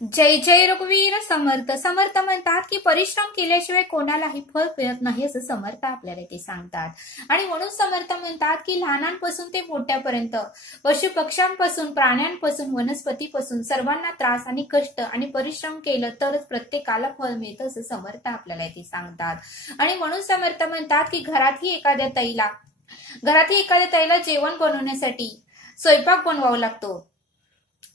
जय जय रघुवीर समर्थ. समर्थ म्हणतात की परिश्रम केल्याशिवाय कोणालाही फळ मिळत नाही असं समर्थ आपल्याला ते सांगतात. आणि म्हणून समर्थ म्हणतात की लहानांपासून ते मोठ्यापर्यंत, पशु पक्ष्यांपासून, प्राण्यांपासून, वनस्पतीपासून सर्वांना त्रास आणि कष्ट आणि परिश्रम केलं तरच प्रत्येकाला फळ मिळतं असं समर्थ आपल्याला ते सांगतात. आणि म्हणून समर्थ म्हणतात की घरातही एखाद्या ताईला जेवण बनवण्यासाठी स्वयंपाक बनवावा लागतो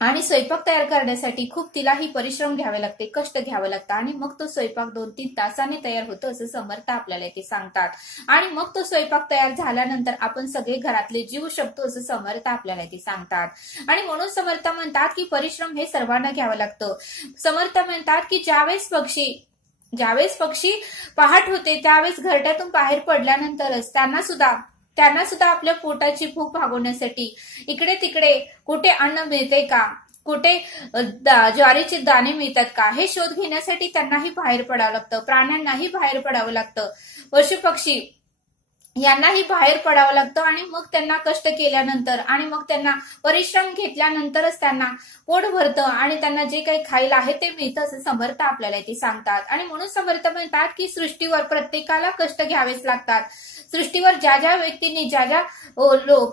आणि स्वयंपाक तयार करण्यासाठी खूप तिलाही परिश्रम घ्यावे लागते, कष्ट घ्यावे लागतात आणि मग तो स्वयंपाक 2-3 तासाने तयार होतो असं समर्थ आपल्याला ते सांगतात. आणि मग तो स्वयंपाक तयार झाल्यानंतर आपण सगळे घरातले जीवू शकतो असं समर्थ आपल्याला ते सांगतात. आणि म्हणून समर्थ म्हणतात की परिश्रम हे सर्वांना घ्यावं लागतं. समर्थ म्हणतात की ज्यावेळेस पक्षी पहाट होते त्यावेळेस घरट्यातून बाहेर पडल्यानंतरच त्यांना सुद्धा आपल्या पोटाची भूक भागवण्यासाठी इकडे तिकडे कुठे अन्न मिळते का, कुठे ज्वारीचे दाणे मिळतात का, हे शोध घेण्यासाठी त्यांनाही बाहेर पडावं लागतं, प्राण्यांनाही बाहेर पडावं लागतं, पशु पक्षी यांनाही बाहेर पडावं लागतं. आणि मग त्यांना कष्ट केल्यानंतर आणि मग त्यांना परिश्रम घेतल्यानंतरच त्यांना पोट भरतं आणि त्यांना जे काही खायला आहे ते मिळतं असं समर्थ आपल्याला ते सांगतात. आणि म्हणून समर्थ म्हणतात की सृष्टीवर प्रत्येकाला कष्ट घ्यावेच लागतात. सृष्टीवर ज्या ज्या व्यक्तींनी ज्या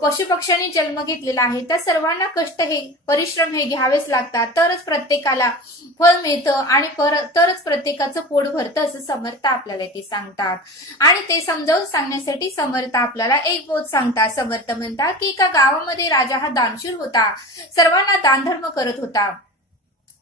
पशु पक्ष्यांनी जन्म घेतलेला आहे त्या सर्वांना कष्ट हे परिश्रम हे घ्यावेच लागतात, तरच प्रत्येकाला फळ मिळतं आणि तरच प्रत्येकाचं पोट भरतं असं समर्थ आपल्याला ते सांगतात. आणि ते समजावून सांगण्यासाठी समर्थ आपल्याला एक बोध सांगतात. समर्थ म्हणतात की एका गावामध्ये राजा हा दानशूर होता, सर्वांना दानधर्म करत होता.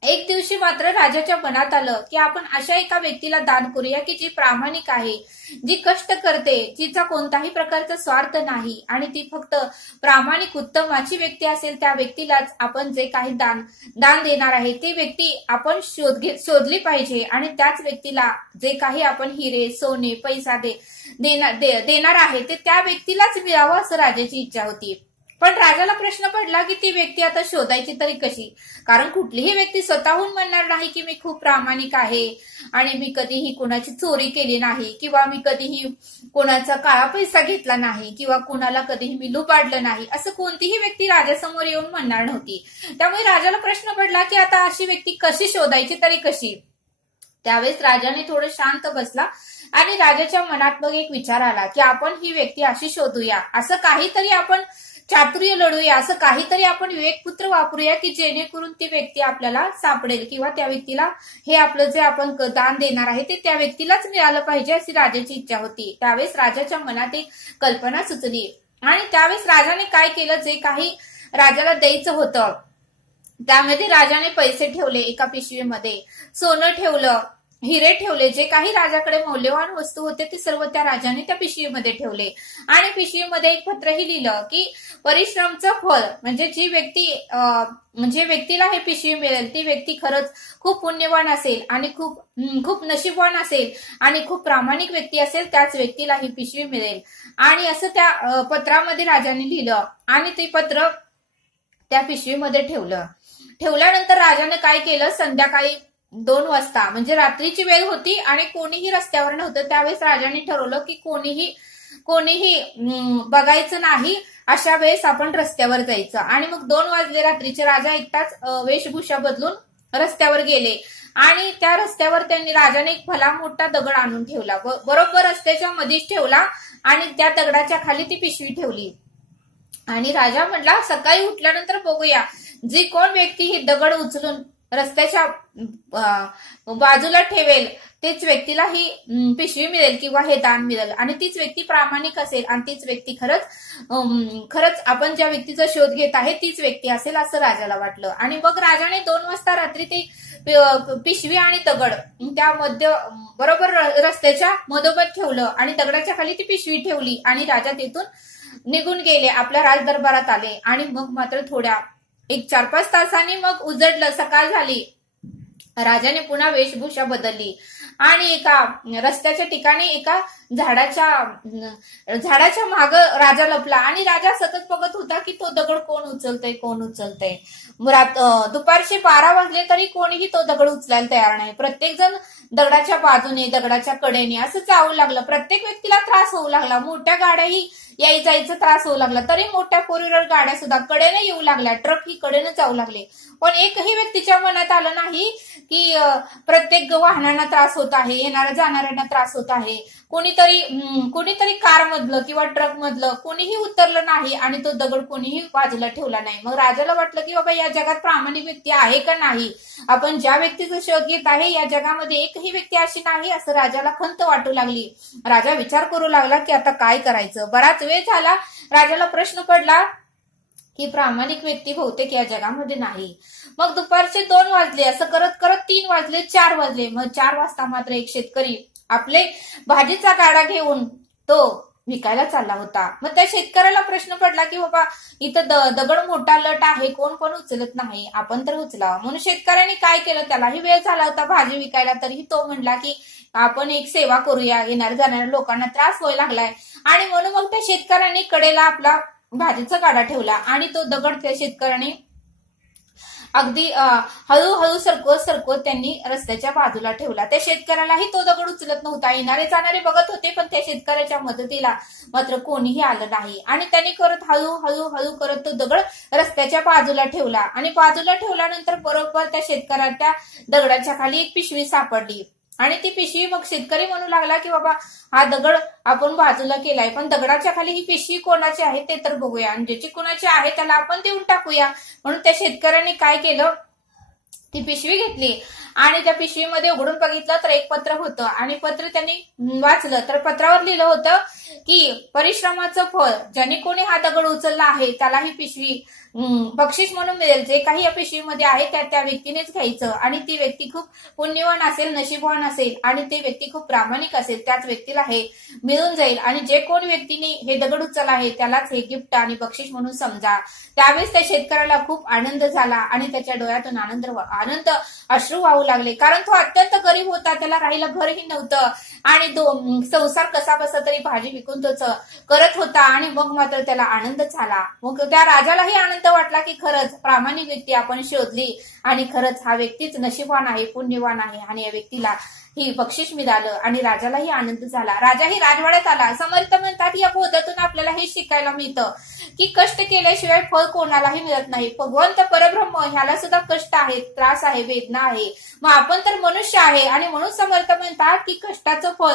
एक दिवशी मात्र राजाच्या मनात आलं की आपण अशा एका व्यक्तीला दान करूया की जी प्रामाणिक आहे, जी कष्ट करते, जिचा कोणताही प्रकारचा स्वार्थ नाही आणि ती फक्त प्रामाणिक उत्तमाची व्यक्ती असेल त्या व्यक्तीलाच आपण जे काही दान देणार आहे ती व्यक्ती आपण शोधली पाहिजे आणि त्याच व्यक्तीला जे काही आपण हिरे, सोने, पैसा देणार आहे ते त्या व्यक्तीलाच मिळावं असं राजाची इच्छा होती. पण राजाला प्रश्न पडला की ती व्यक्ती आता शोधायची तरी कशी, कारण कुठलीही व्यक्ती स्वतःहून म्हणणार नाही की मी खूप प्रामाणिक आहे आणि मी कधीही कोणाची चोरी केली नाही किंवा मी कधीही कोणाचा काळा पैसा घेतला नाही किंवा कोणाला कधीही मी लुबाडलं नाही, असं कोणतीही व्यक्ती राजासमोर येऊन म्हणणार नव्हती. त्यामुळे राजाला प्रश्न पडला की आता अशी व्यक्ती कशी शोधायची तरी कशी. त्यावेळेस राजाने थोडं शांत बसला आणि राजाच्या मनात मग एक विचार आला की आपण ही व्यक्ती अशी शोधूया, असं काहीतरी आपण चातुर्य लढूया, असं काहीतरी आपण विवेकपुत्र वापरूया की जेणेकरून ती व्यक्ती आपल्याला सापडेल किंवा त्या व्यक्तीला हे आपलं जे आपण दान देणार आहे ते त्या व्यक्तीलाच मिळालं पाहिजे अशी राजाची इच्छा होती. त्यावेळेस राजाच्या मनात एक कल्पना सुचली आणि त्यावेळेस राजाने काय केलं, जे काही राजाला द्यायचं होतं त्यामध्ये राजाने पैसे ठेवले एका पिशवीमध्ये, सोनं ठेवलं, हिरे ठेवले, जे काही राजाकडे मौल्यवान वस्तू होते ते सर्व त्या राजाने त्या पिशवीमध्ये ठेवले. आणि पिशवीमध्ये एक पत्रही लिहिलं की परिश्रमचं फळ म्हणजे जी व्यक्तीला हे पिशवी मिळेल ती व्यक्ती खरंच खूप पुण्यवान असेल आणि खूप नशीबवान असेल आणि खूप प्रामाणिक व्यक्ती असेल, त्याच व्यक्तीला ही पिशवी मिळेल. आणि असं त्या पत्रामध्ये राजाने लिहिलं आणि ते पत्र त्या पिशवीमध्ये ठेवल्यानंतर राजाने काय केलं, संध्याकाळी 2 वाजता म्हणजे रात्रीची वेळ होती आणि कोणीही रस्त्यावर नव्हतं, त्यावेळेस राजाने ठरवलं की कोणीही बघायचं नाही, अशा वेळेस आपण रस्त्यावर जायचं. आणि मग 2 वाजले रात्रीचे, राजा एकटाच वेशभूषा बदलून रस्त्यावर गेले आणि त्या रस्त्यावर राजाने एक भला मोठा दगड आणून ठेवला, बरोबर रस्त्याच्या मध्येच ठेवला आणि त्या दगडाच्या खाली ती पिशवी ठेवली. आणि राजा म्हटला सकाळी उठल्यानंतर बघूया, जी कोण व्यक्ती ही दगड उचलून रस्त्याच्या बाजूला ठेवेल तेच व्यक्तीला ही पिशवी मिळेल किंवा हे दान मिळेल आणि तीच व्यक्ती प्रामाणिक असेल आणि तीच व्यक्ती खरंच आपण ज्या व्यक्तीचा शोध घेत आहे तीच व्यक्ती असेल असं राजाला वाटलं. आणि मग राजाने 2 वाजता रात्री ते पिशवी आणि दगड त्या बरोबर रस्त्याच्या मधोमध ठेवलं आणि दगडाच्या खाली ती पिशवी ठेवली आणि राजा तिथून निघून गेले, आपल्या राजदरबारात आले. आणि मग मात्र एक 4-5 तासांनी मग उजडलं, सकाळ झाली. राजाने पुन्हा वेशभूषा बदलली आणि एका रस्त्याच्या ठिकाणी एका झाडाच्या माग राजा लपला आणि राजा सतत बघत होता की तो दगड कोण उचलतय. दुपारचे 12 वाजले तरी कोणीही तो दगड उचलायला तयार नाही. प्रत्येक जण दगडाच्या बाजूने, दगडाच्या कडेने असं जाऊ लागलं. प्रत्येक व्यक्तीला त्रास होऊ लागला. मोठ्या गाड्याही याई जायचं त्रास होऊ लागला. तरी मोठ्या फोर व्हीलर गाड्या सुद्धा कडेने येऊ लागल्या, ट्रक ही कडेने जाऊ लागले. पण एकही व्यक्तीच्या मनात आलं नाही की प्रत्येक वाहनांना त्रास होत आहे, येणाऱ्या जाणाऱ्यांना त्रास होत आहे. कोणीतरी कार मधलं किंवा ट्रक मधलं कोणीही उतरलं नाही आणि तो दगड कोणीही बाजूला ठेवला नाही. मग राजाला वाटलं की बाबा या जगात प्रामाणिक व्यक्ती आहे का नाही, आपण ज्या व्यक्तीचा शोध घेत आहे या जगामध्ये एकही व्यक्ती अशी नाही, असं राजाला खंत वाटू लागली. राजा विचार करू लागला की आता काय करायचं. बराच वेळ झाला राजाला प्रश्न पडला की प्रामाणिक व्यक्ती बहुतेक या जगामध्ये नाही. मग दुपारचे 2 वाजले, असं करत करत 3 वाजले, 4 वाजले. मग 4 वाजता मात्र एक शेतकरी आपले भाजीचा गाडा घेऊन तो विकायला चालला होता. मग त्या शेतकऱ्याला प्रश्न पडला की बाबा इथं दगड मोठा लट आहे, कोण पण उचलत नाही, आपण तर उचलावा. म्हणून शेतकऱ्यांनी काय केलं, त्यालाही वेळ झाला होता भाजी विकायला, तरीही तो म्हणला की आपण एक सेवा करूया, येणाऱ्या जाणाऱ्या लोकांना त्रास व्हायला लागलाय. आणि म्हणून मग त्या शेतकऱ्यांनी कडेला आपला भाजीचा गाडा ठेवला आणि तो दगड त्या शेतकऱ्याने अगदी हळूहळू सरकवत त्यांनी रस्त्याच्या बाजूला ठेवला. त्या शेतकऱ्यालाही तो दगड उचलत नव्हता. येणारे जाणारे बघत होते, पण त्या शेतकऱ्याच्या मदतीला मात्र कोणीही आलं नाही. आणि त्यांनी करत हळू करत तो दगड रस्त्याच्या बाजूला ठेवला. आणि बाजूला ठेवल्यानंतर बरोबर त्या शेतकऱ्याच्या दगडाच्या खाली एक पिशवी सापडली. आणि ती पिशवी मग शेतकरी म्हणू लागला की बाबा हा दगड आपण बाजूला केलाय, पण दगडाच्या खाली ही पिशवी कोणाची आहे ते तर बघूया, आणि ज्याची कोणाची आहे त्याला आपण देऊन टाकूया. म्हणून त्या शेतकऱ्यांनी काय केलं, ती पिशवी घेतली आणि त्या पिशवीमध्ये उघडून बघितलं तर एक पत्र होतं. आणि पत्र त्यांनी वाचलं तर पत्रावर लिहिलं होतं की परिश्रमाचं फळ, ज्याने कोणी हा दगड उचलला आहे त्याला ही पिशवी बक्षीस म्हणून मिळेल. जे काही या पिशवीमध्ये आहे त्या व्यक्तीनेच घ्यायचं, आणि ती व्यक्ती खूप पुण्यवान असेल, नशीबवान असेल आणि ती व्यक्ती खूप प्रामाणिक असेल, त्याच व्यक्तीला हे मिळून जाईल. आणि जे कोण व्यक्तीने हे दगड उचलला आहे त्यालाच हे गिफ्ट आणि बक्षीस म्हणून समजा. त्यावेळेस त्या शेतकऱ्याला खूप आनंद झाला आणि त्याच्या डोळ्यातून आनंद अश्रू वाहू लागले. कारण तो अत्यंत गरीब होता, त्याला राहायला घरही नव्हतं आणि संसार कसा बसा तरी भाजी विकून तोच करत होता. आणि मग मात्र त्याला आनंद झाला. मग त्या राजालाही आनंद वाटला की खरंच प्रामाणिक व्यक्ती आपण शोधली आणि खरंच हा व्यक्तीच नशीबवान आहे, पुण्यवान आहे आणि या व्यक्तीला ही बक्षीस मिळालं. आणि राजालाही आनंद झाला. राजाही राजवाड्यात आला. समर्थ म्हणतात या बोधातून आपल्याला हे शिकायला मिळतं की कष्ट केल्याशिवाय फळ कोणालाही मिळत नाही. भगवंत परब्रह्म ह्याला सुद्धा कष्ट आहे, त्रास आहे, वेदना आहे. मग आपण तर मनुष्य आहे. आणि म्हणून समर्थ म्हणतात की कष्टाचं फळ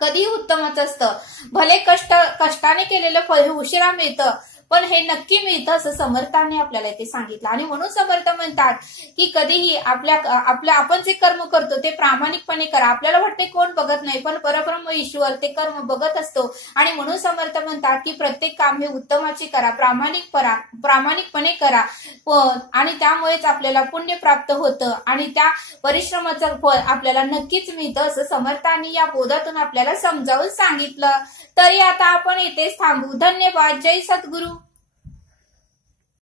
कधीही उत्तमच असतं. भले कष्टाने केलेलं फळ हे उशिरा मिळतं, पण हे नक्की मिळतं असं समर्थाने आपल्याला इथे सांगितलं. आणि म्हणून समर्थ म्हणतात की कधीही आपण जे कर्म करतो ते प्रामाणिकपणे करा. आपल्याला वाटते कोण बघत नाही, पण परब्रह्म ईश्वर ते कर्म बघत असतो. आणि म्हणून समर्थ म्हणतात की प्रत्येक काम हे उत्तमाचे करा, प्रामाणिकपणे करा, आणि त्यामुळेच आपल्याला पुण्य प्राप्त होतं आणि त्या परिश्रमाचं फळ आपल्याला नक्कीच मिळतं असं समर्थांनी या बोधातून आपल्याला समजावून सांगितलं. तरी आता आपण इथेच थांबू. धन्यवाद. जय सद्गुरू.